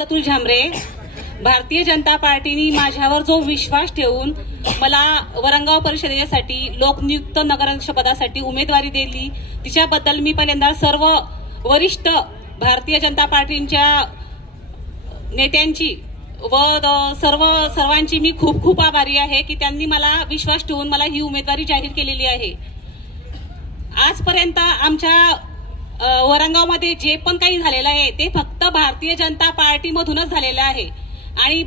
अतुल झांबरे भारतीय जनता पार्टीने माझ्यावर जो विश्वास ठेवून मला वरंगाव परिषदेसाठी लोकनियुक्त नगराध्यक्ष पदासाठी उमेदवारी दिली तिच्याबद्दल मी पहिल्यांदा सर्व वरिष्ठ भारतीय जनता पार्टीच्या नेत्यांची व सर्व सर्वांची मी खूप खूप आभारी आहे की त्यांनी मला विश्वास ठेवून मला ही उमेदवारी जाहीर केलेली आहे. आजपर्यंत आमच्या वरंगावमध्ये जे पण काही झालेलं आहे ते फक्त भारतीय जनता पार्टीमधूनच झालेलं आहे. आणि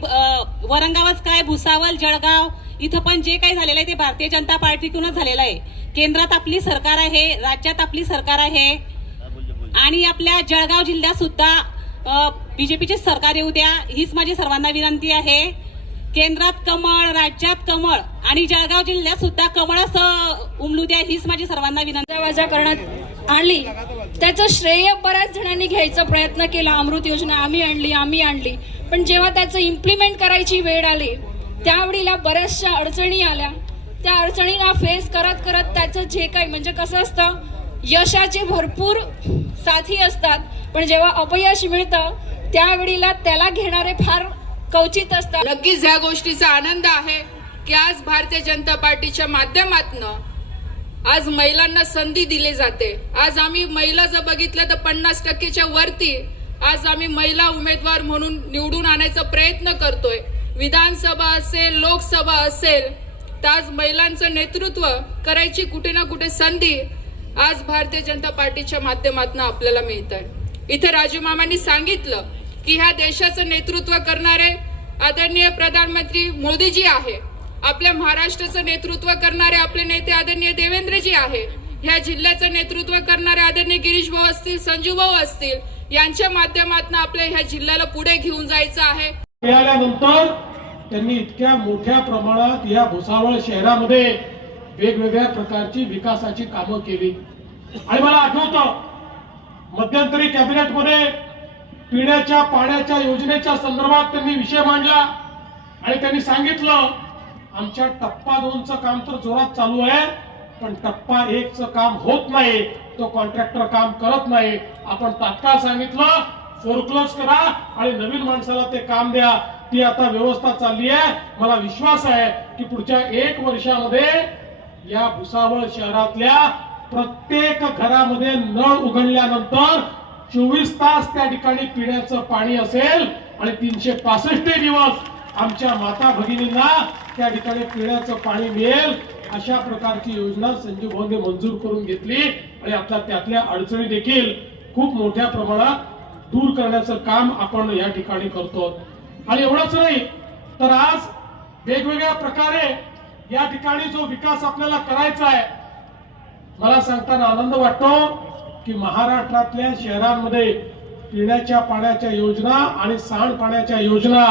वरंगावच काय भुसावल जळगाव इथं पण जे काही झालेलं आहे ते भारतीय जनता पार्टीतूनच झालेलं आहे. केंद्रात आपली सरकार आहे राज्यात आपली सरकार आहे. आणि आपल्या जळगाव जिल्ह्यात सुद्धा बीजेपीचे सरकार येऊ द्या हीच माझी सर्वांना विनंती आहे. केंद्रात कमळ राज्यात कमळ आणि जळगाव जिल्ह्यात सुद्धा कमळच उमलू द्या हीच माझी सर्वांना विनंती गाजावाजा आणली. त्याचं श्रेय बऱ्याच जणांनी घ्यायचा प्रयत्न केला. अमृत योजना आम्ही आणली आम्ही आणली. पण जेव्हा त्याचं इम्प्लिमेंट करायची वेळ आली त्यावेळीला बऱ्याचशा अडचणी आल्या. त्या अडचणींना फेस करत करत त्याचं जे काही म्हणजे कसं असतं यशाचे भरपूर साथी असतात. पण जेव्हा अपयश मिळतं त्यावेळीला त्याला घेणारे फार कवचित असतात. नक्कीच ह्या गोष्टीचा आनंद आहे की आज भारतीय जनता पार्टीच्या माध्यमातून आज महिलांना संधी दिली जाते. आज आम्ही महिला जर बघितलं तर पन्नास टक्केच्या वरती आज आम्ही महिला उमेदवार म्हणून निवडून आणायचा प्रयत्न करतोय. विधानसभा असेल लोकसभा असेल तर आज महिलांचं नेतृत्व करायची कुठे ना कुठे संधी आज भारतीय जनता पार्टीच्या माध्यमातून आपल्याला मिळत आहे. इथे राजूमामांनी सांगितलं की ह्या देशाचं नेतृत्व करणारे आदरणीय प्रधानमंत्री मोदीजी आहे. आपल्या महाराष्ट्राचं नेतृत्व करणारे आपले नेते आदरणीय देवेंद्रजी आहे. ह्या जिल्ह्याचं नेतृत्व करणारे आदरणीय गिरीश भाऊ असतील संजू भाऊ असतील यांच्या माध्यमातून आपल्या ह्या जिल्ह्याला पुढे घेऊन जायचं आहे. मिळाल्यानंतर त्यांनी इतक्या मोठ्या प्रमाणात या भुसावळ शहरामध्ये वेगवेगळ्या प्रकारची विकासाची कामं केली. आणि मला आठवतं मध्यंतरी कॅबिनेटमध्ये पिण्याच्या पाण्याच्या योजनेच्या संदर्भात त्यांनी विषय मांडला आणि त्यांनी सांगितलं आमच्या टप्पा दोनचं काम तर जोरात चालू आहे पण टप्पा एकचं काम होत नाही तो कॉन्ट्रॅक्टर काम करत नाही. आपण तात्काळ सांगितलं फोरक्लोज करा आणि नवीन माणसाला ते काम द्या. ती आता व्यवस्था चालली आहे. मला विश्वास आहे की पुढच्या एक वर्षामध्ये या भुसावळ शहरातल्या प्रत्येक घरामध्ये नळ उघडल्यानंतर चोवीस तास त्या ठिकाणी पिण्याचं पाणी असेल आणि तीनशे पासष्ट दिवस आमच्या माता भगिनींना त्या ठिकाणी पिण्याचं पाणी मिळेल अशा प्रकारची योजना संजीव भवनने मंजूर करून घेतली आणि आता त्यातल्या अडचणी देखील खूप मोठ्या प्रमाणात दूर करण्याचं काम आपण या ठिकाणी करतो. आणि एवढंच नाही तर आज वेगवेगळ्या प्रकारे या ठिकाणी जो विकास आपल्याला करायचा आहे मला सांगताना आनंद वाटतो की महाराष्ट्रातल्या शहरांमध्ये पिण्याच्या पाण्याच्या योजना आणि सांडपाण्याच्या योजना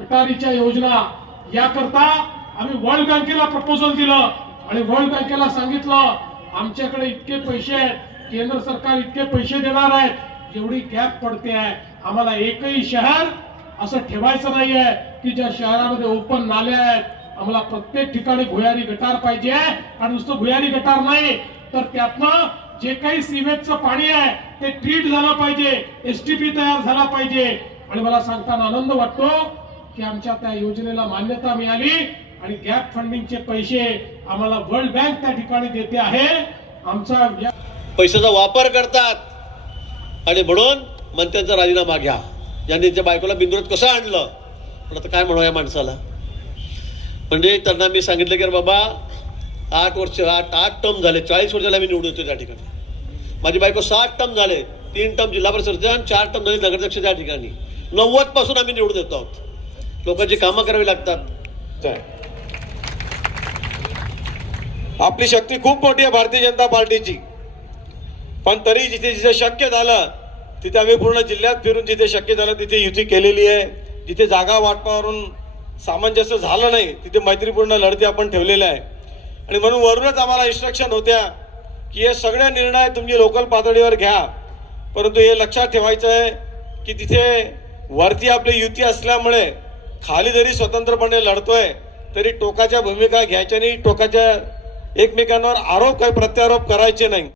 गटारीच्या योजना याकरता आम्ही वर्ल्ड बँकेला प्रपोजल दिलं. आणि वर्ल्ड बँकेला सांगितलं आमच्याकडे इतके पैसे आहेत केंद्र सरकार इतके पैसे देणार आहेत एवढी गॅप पडते आहे. आम्हाला एकही शहर असं ठेवायचं नाही आहे की ज्या शहरामध्ये ओपन नाले आहेत. आम्हाला प्रत्येक ठिकाणी भुयारी गटार पाहिजे आणि नुसतं भुयारी गटार नाही तर त्यातनं जे काही सिमेंटचं पाणी आहे ते ट्रीट झालं पाहिजे एसटीपी तयार झाला पाहिजे. आणि मला सांगताना आनंद वाटतो की आमच्या त्या योजनेला मान्यता मिळाली आणि गॅप फंडिंगचे पैसे आम्हाला वर्ल्ड बँक त्या ठिकाणी देते आहे. आमचा पैशाचा वापर करतात. आणि म्हणून मंत्र्यांचा राजीनामा घ्या. यांनी त्यांच्या बायकोला बिंदुरात कसं आणलं? पण आता काय म्हणू या माणसाला? म्हणजे त्यांना मी सांगितलं की बाबा आठ वर्ष आठ आठ टर्म झाले. चाळीस वर्षाला मी निवडून येतो त्या ठिकाणी. माझी बायको सात टर्म झाले. तीन टर्म जिल्हा परिषदच्या आणि चार टर्म झाले नगराध्यक्ष त्या ठिकाणी. नव्वदपासून आम्ही निवडून येतो आहोत. लोकांची कामं करावी लागतात. आपली शक्ती खूप मोठी आहे भारतीय जनता पार्टीची. पण तरी जिथे जिथे शक्य झालं तिथे आम्ही पूर्ण जिल्ह्यात फिरून जिथे शक्य झालं तिथे युती केलेली आहे. जिथे जागा वाटपावरून सामंजस्य झालं नाही तिथे मैत्रीपूर्ण लढती आपण ठेवलेल्या आहे. आणि म्हणून वरूनच आम्हाला इन्स्ट्रक्शन होत्या की हे सगळे निर्णय तुम्ही लोकल पातळीवर घ्या. परंतु हे लक्षात ठेवायचं आहे की तिथे वरती आपली युती असल्यामुळे खाली जरी स्वतंत्रपणे लढतोय तरी टोकाच्या भूमिका घ्यायच्या नाही टोकाच्या एकमेकांवर आरोप काही प्रत्यारोप करायचे नाही.